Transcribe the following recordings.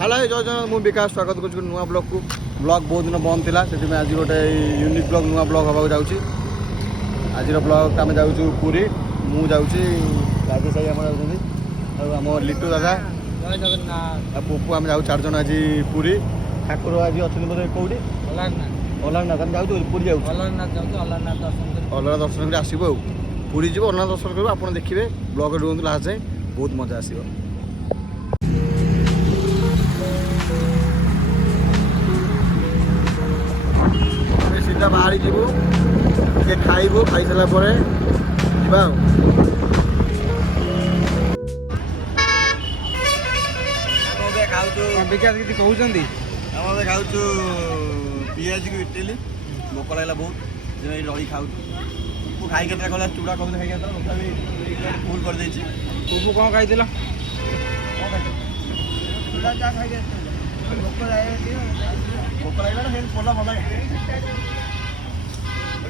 Hello जय जगन्नाथ मु विकास स्वागत करुँ नुआ ब्लॉग को ब्लॉग बहुत दिन बंद था से आज गोटे यूनिक ब्लॉग नुआ ब्लॉग हवा जाऊँगी आज ब्लॉग आम जाऊँ पुरी मु जाऊँगी राजेश भाई आम जाऊँ आम लिटू दादा जय जगन्नाथ पुपू आम जाऊँ 4 जन आज पुरी ठाकुर आज अच्छे बोधे कौटी अलरनाथ आम जाऊँ पुरी जाऊँ अलरनाथ दर्शन कर आसबू पुरी जी अलरनाथ दर्शन करूँ आप देखिए ब्लॉग रुहतु लास्ट जाए बहुत मजा आसो सीधा बाहरी जीवु टे खाइबु खाई सारा परे जीवा विकास किसी कहते आम खाऊ पिज की इटली भोक लगे बहुत रही खाऊ खाई गला चूड़ा कौन खाई तथा फुल कर पुपू कौन खाई भोक लगे पड़ा भल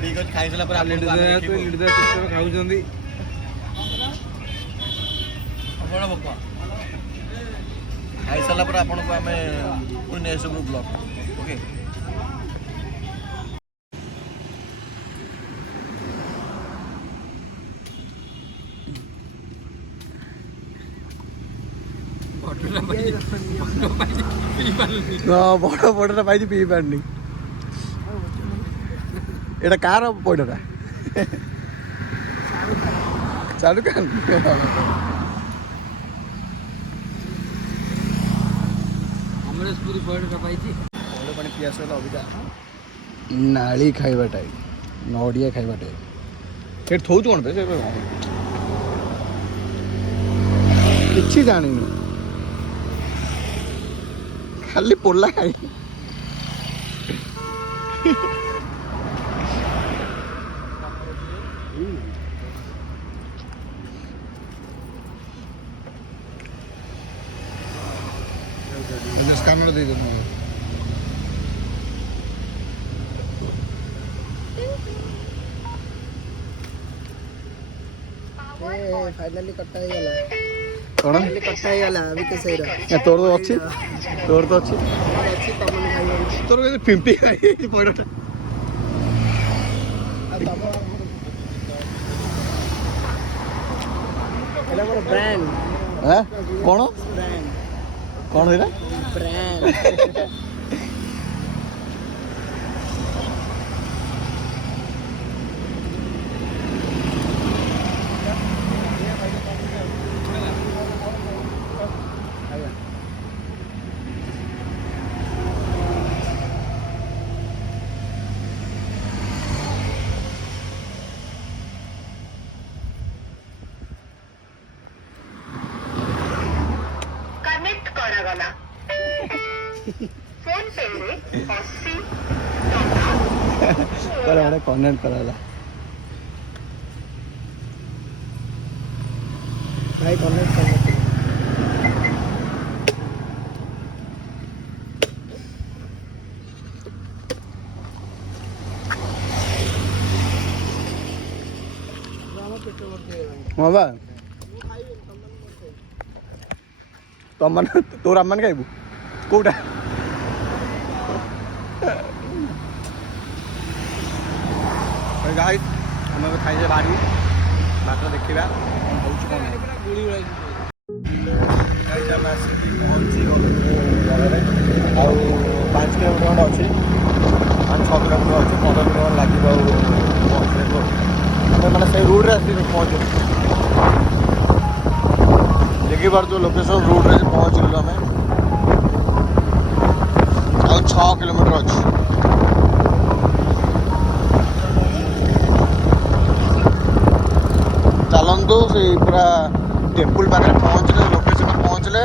ठीक अच्छे खाई सारा खाऊ भोक खाई सारा पर आपको आम पुणी नहीं सब ब्लॉग ओके बड़ बड़ा पाई पी पारनी एटा कार पैडा शाहरुख खान पियास अबिका नाली खाइबा टाइम नड़िया खाइबा टाइम थोच कौन पे किसी जानी खाली पोला खाई स्कैनर दे देना फाइनली कट्टा ही गला कौन कट्टा ही गला अभी कैसे रहा तोर तो अच्छी तोर तो अच्छी अच्छी तमन खाई तोर के पिंपी खाई पैडा ब्रांड हैं कौन ब्रांड कौन है ब्रांड कनेक्ट कराला भाई कनेक्ट करना हाँ बा तुम तोर आम खाइबू कौटा गाइस हम खाई बाहर बाट देखा कौन पहुँची आउ 5 किलोमीटर खंडे अच्छी 5-6 किलोमीटर अच्छी 15 किलोमीटर लगे आम मैंने से रोड आस पहुँचू देखिपार लोकेशन रोड रे पहुँचलु आम आ 6 किलोमीटर अच्छी चलतु से पूरा टेम्पल पाखे पहुँचले लोकेशन पहुँचले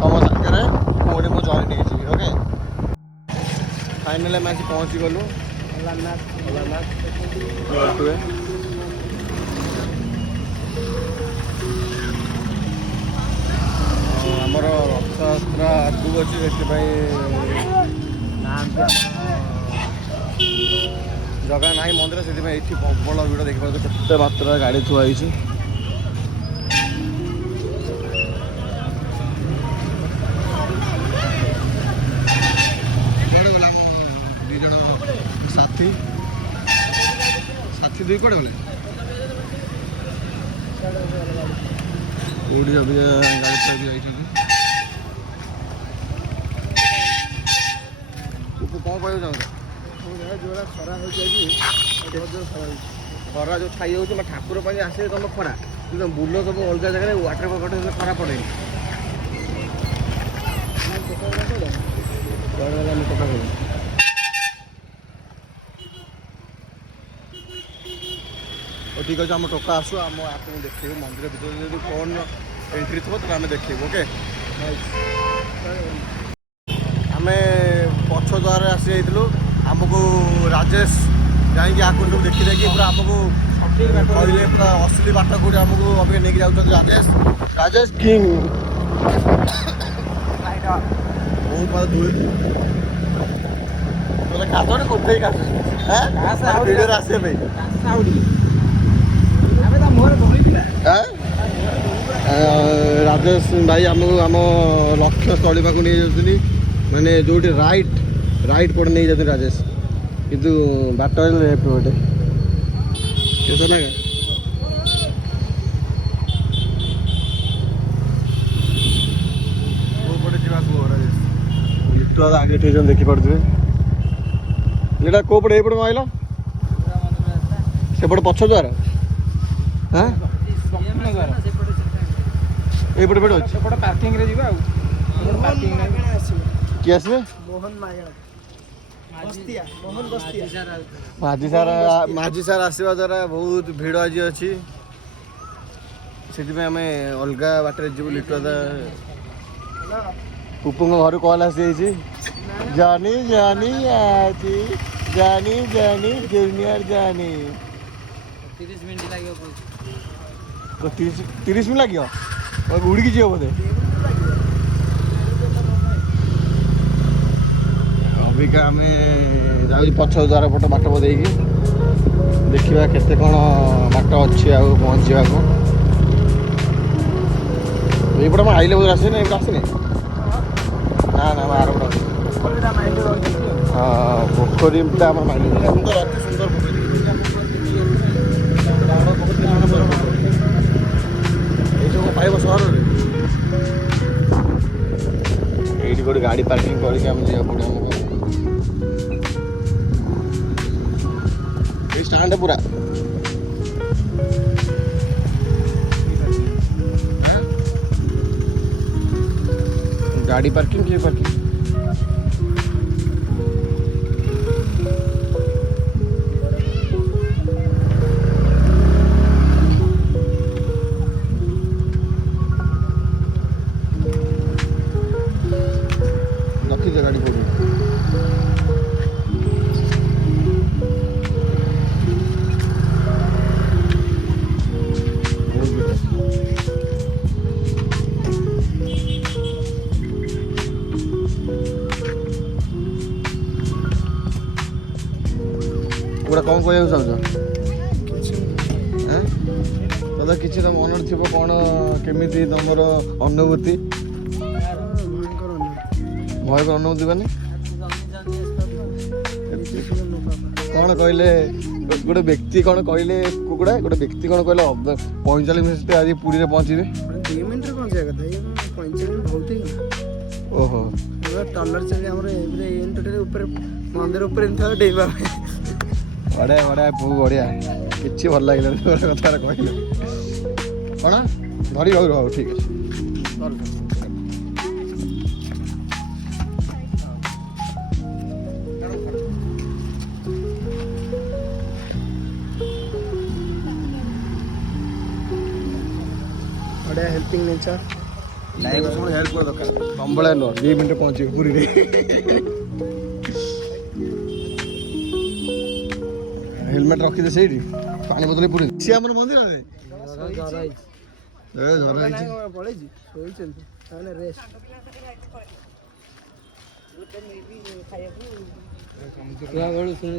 तुम सागर पुणी मो जॉइन नहीं ओके फाइनल आम आसी पहुँची गलु अलरनाथ आमर रथयात्रा आगू अच्छी से जगन्नाथ मंदिर से प्रबल भिड़ देखिए केते मात्रा गाड़ी थुआई ଦୁଇ କୁଆଡ଼େ ଗଲେ? କୋଉଠି ଅବିକା ଗାଡ଼ି ଚଳାଇକି ଯାଇଛନ୍ତି? ତୁ କ'ଣ କହିବାକୁ ଚାହୁଁଛ? ଯୋଉଟା ଖରା ହେଉଛି ଆଜି ବହୁତ ଜୋର ଖରା ହେଉଛି। ଖରା ଯେଉଁ ଛାଇ ହେଉଛି ମୋ ଠାକୁର ପାଇଁ ଆସିଲେ ତୁମ ଖରା କିନ୍ତୁ ବୁଲ ସବୁ ଅଲଗା ଜାଗାରେ ୱାଟର ପାର୍କ ଖରା ପଡ଼େନି। ठीक अच्छे आम टोका आसू आम आपको देखिए मंदिर भर जो कौन एंट्री थो तो आम देखिए ओके आम पक्ष द्वार आसी जाइलु आमको राजेश जाकि आगे सब देखी देखिए पूरा आमको कहले पूरा असली बाट कौट आमको अभी नहीं जाऊँ राजेश राजेश किंग बहुत बार धूल काटने कोथे काट वीडियो आसे राजेश भाई आमको आम लक्ष्य स्थल पाक नहीं जाती मैंने जो राइट पड़े नहीं जाती राजेश किंतु बाट लेफ्ट पटे आगे ठेसन देखी पारे ये कौपटे ये आइल सेपटे पक्ष द्वार हाँ ये पटे अच्छे पार्किंग रे जीवा किए आसवे मोहन मागणा मोहन बस्तिया माझी सार आसवा द्वारा बहुत भिड़ आज अच्छी से आम अलग बाटर जीव लिटुआ पुपू घर कल आसी जानी जानी आजी जानी जानी जूनियर जानी 30 मिनट लगे तो 30 मिनट लगे उड़की जीव बोधे अबिका आम जाऊ पक्ष द्वार पट बाट बदे देखा केते कौन बाट अच्छी आ पहुँचा ये आइले बोधे आसे ना आसने ना ना आर हाँ पोखरी माइल सुंदर अति सुंदर पोखरी पाइब सहर ये गोटे गाड़ी पार्किंग करके आम जा पड़े स्टैंड पूरा गाड़ी पार्किंग की पार्किंग रखी गाड़ी पड़ी पूरा कौन कह चाहूँ दादा कि तुम मन थी कौन केमी तुम अनुभूति भयकर अनुभूति माने कौन कहले गोटे व्यक्ति कौन कहले कुकुड़ा गोटे व्यक्ति कौन कहले 45 मिनट आज पुरी रे पहुँचे 2 मिनट कौन जाएगा था ये 45 मिनट बहुत ही ओहो टलर चले हमरे टोटल ऊपर मंदिर ऊपर था डेबा बढ़िया बढ़िया बहुत बढ़िया किसी भल लगे कथा कहले कौन धरी रहो ठीक है बढ़िया हेल्पिंग नेचर लाइफ सब हेल्प कर दरकार कंबला नो 2 मिनट पहुंचे पूरी रे हेलमेट रखी दे सेठी पानी बोतल पूरी सी हमर मंदिर रे जरा पड़े जी सोई चल ताने रेस्ट क्या बड़ी सुनी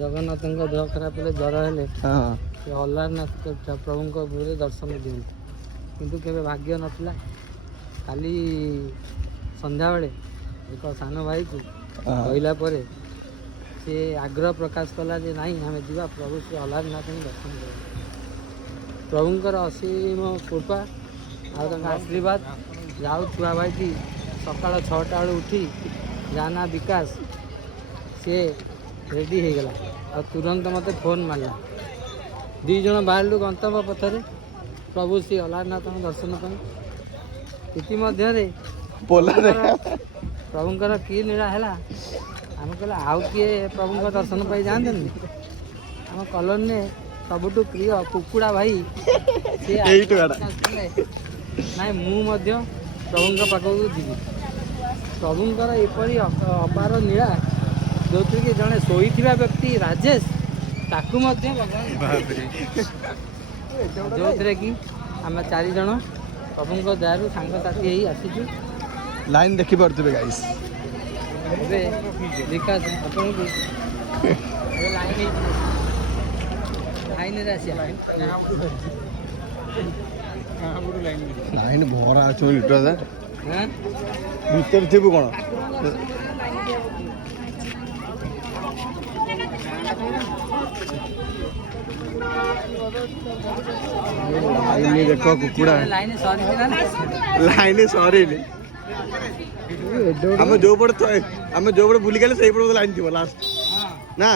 जगन्नाथ देह खराब हेले ज्वर हेले अल्लाहनाथ प्रभु दर्शन दिखते किंतु केवे भाग्य नथिला खाली संध्या बेले एक सान भाई को कहला परे से आग्रह प्रकाश कला जे नहीं आम जा प्रभु श्री अलारनाथ दर्शन कर प्रभुंर असीम कृपा आशीर्वाद जाऊ छुआ भाई सकाल 6टा बेलू उठी जाना विकास सी रेडी हो गला और तुरंत मत फोन मारला 2 जन बाहर गंतव्य पथरे प्रभु श्री अलारनाथ दर्शन पर इतिमध्य प्रभुंर कि नीला है आम कहला आउ किए प्रभु दर्शन पाई जाते आम कॉलोनी सबुठ प्रिय कुकुड़ा भाई ना मुझे प्रभु पाखक जी प्रभुंर एपरी अपार नीला जो कि जड़े शोई व्यक्ति राजेश ताकू जो कि आम 4 जन प्रभु दयारू सांगसाथी ही आसीचु लाइन देखी पारे गाइस विकास अपन लाइन लाइन भरा अच्छे लीटर भीतर थी कौन लाइन देख कुकुड़ा लाइन सरी आम जो पड़े आम जो पड़े बुली गले से पड़े लाइन थी लास्ट ना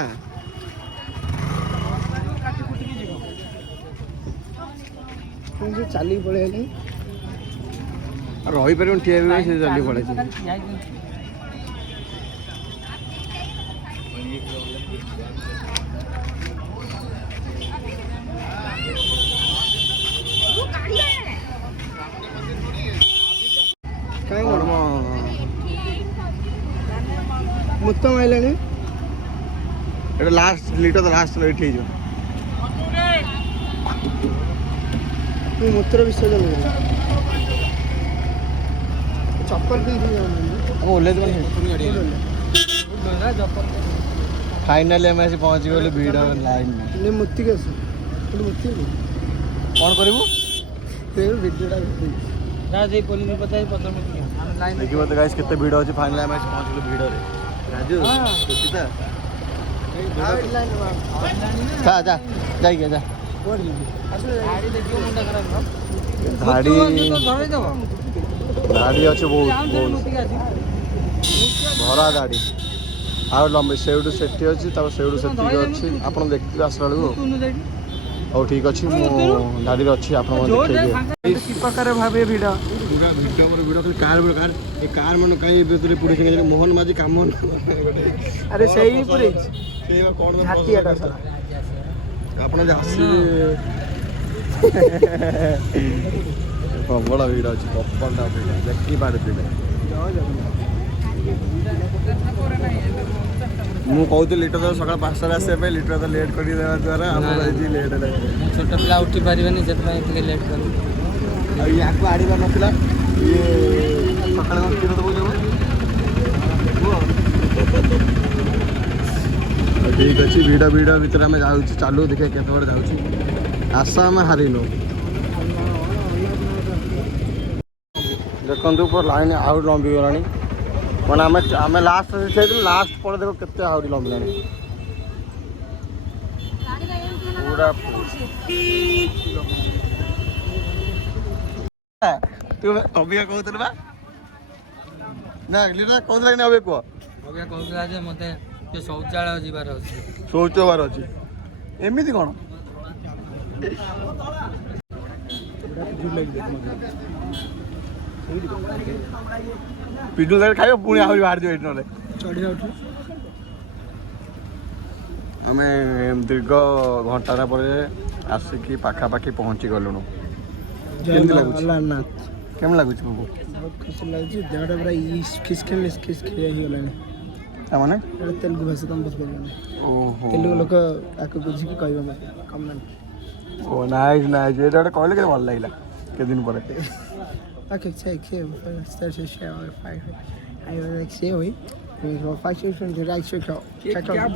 चली पड़े रही पार ठिया से चली पड़े मुत्तम आइलानी एटा लास्ट लीटर तो लास्ट लाइट है जो मूत्र विसर्जन चप्पल हम ओल्ले फाइनली आम पहुँच गलु भिड़ लाइन में मूर्ति कैसे मूर्ति कौन करू देखिए तो गाइस केते भिड़ अछि फाइनली आम पहुँच गलु भिड़ रे राजू सीता जा जा जाई जा धाड़ी धाड़ी अच्छे बहुत भरा धाड़ी आ लंबी सेठू सेठी अच्छी सेठू सेठी अच्छी आप देखते आसला बेलू और ठीक अच्छे गाड़ी अच्छी आप प्रकार भावे भिड़ भिड़ कार कार कार मन कहीं पूरी मोहन माझी काम अरे सही पूरी कौन आप प्रबल भिड़ अच्छी प्रबल देखी पारे ମୁଁ କହୁଥିଲି ଲିଟର ତ ସକାଳ 5ଟାରେ ଆସିବା ପାଇଁ ଲିଟର ତ ଲେଟ୍ କରିଦେବା ଦ୍ୱାରା ଆମର ଆଜି ଲେଟ୍ ହେଲା ଛୋଟ ପିଲା ଉଠି ପାରିବେନି ସେଥିପାଇଁ ଟିକେ ଲେଟ୍ କଲି ଆଉ ୟାକୁ ଆଣିବାର ନଥିଲା ଇଏ ସକାଳେ କ'ଣ କ୍ଷୀର ଦେବୁ ଠିକ୍ ଅଛି ଭିଡ଼ ଭିତରେ ଆମେ ଯାଉଛୁ ଚାଲୁ ଦେଖିବା କେତେ ବାଟ ଯାଉଛି ଆଶା ଆମେ ହାରିନୁ ଦେଖନ୍ତୁ ପୁରା ଲାଇନ୍ ଆହୁରି ଲମ୍ବି ଗଲାଣି ମାନେ ଆମେ ଲାଷ୍ଟ ଛାଡ଼ିଥିଲୁ ଲାଷ୍ଟ ପରେ ଦେଖ କେତେ ଆହୁରି ଲମ୍ବିଲାଣି ପୁରା ତୁ ଅବିକା କହୁଥିଲୁ ବା ନା କହୁଥିଲା କି ନା ଅବିକା କୁହ ଅବିକା କହୁଥିଲା ଯେ ମୋତେ ସେ ଶୌଚାଳୟ ଯିବାର ଅଛି ଶୌଚ ହବାର ଅଛି ଏମିତି କ'ଣ ପିଜୁଳି ଖାଇବ ପୁଣି ଆହୁରି ବାହାରିଯିବ ଏଇଠି ନହେଲେ ଚଢ଼ିବା ଉଠୁ ଆମେ ଦୀର୍ଘ ଘଣ୍ଟାଟା ପରେ ଆସିକି ପାଖାପାଖି ପହଞ୍ଚି ଗଲୁଣୁ କେମିତି ଲାଗୁଛି କେମିତି ଲାଗୁଛି ବାବୁ ବହୁତ ଖୁସି ଲାଗୁଛି ଦେହଟା ପୁରା ଖିସଖିସ ହେଇଗଲାଣି ତାମାନେ ତେଲୁଗୁ ଭାଷା ତମେ ବୁଝିପାରିବନି ଓହୋ ତେଲୁଗୁ ଲୋକ ତାକୁ ବୁଝିକି କହିବ ମୋତେ କମେଣ୍ଟ ଓ ନାଇସ୍ ଏଇଟା ଗୋଟେ କହିଲେ କେତେ ଭଲ ଲାଗିଲା କେତେ ଦିନ ପରେ Okay, take care. Start to share our fire. I will like see you. We will fight you from the right circle. Check out.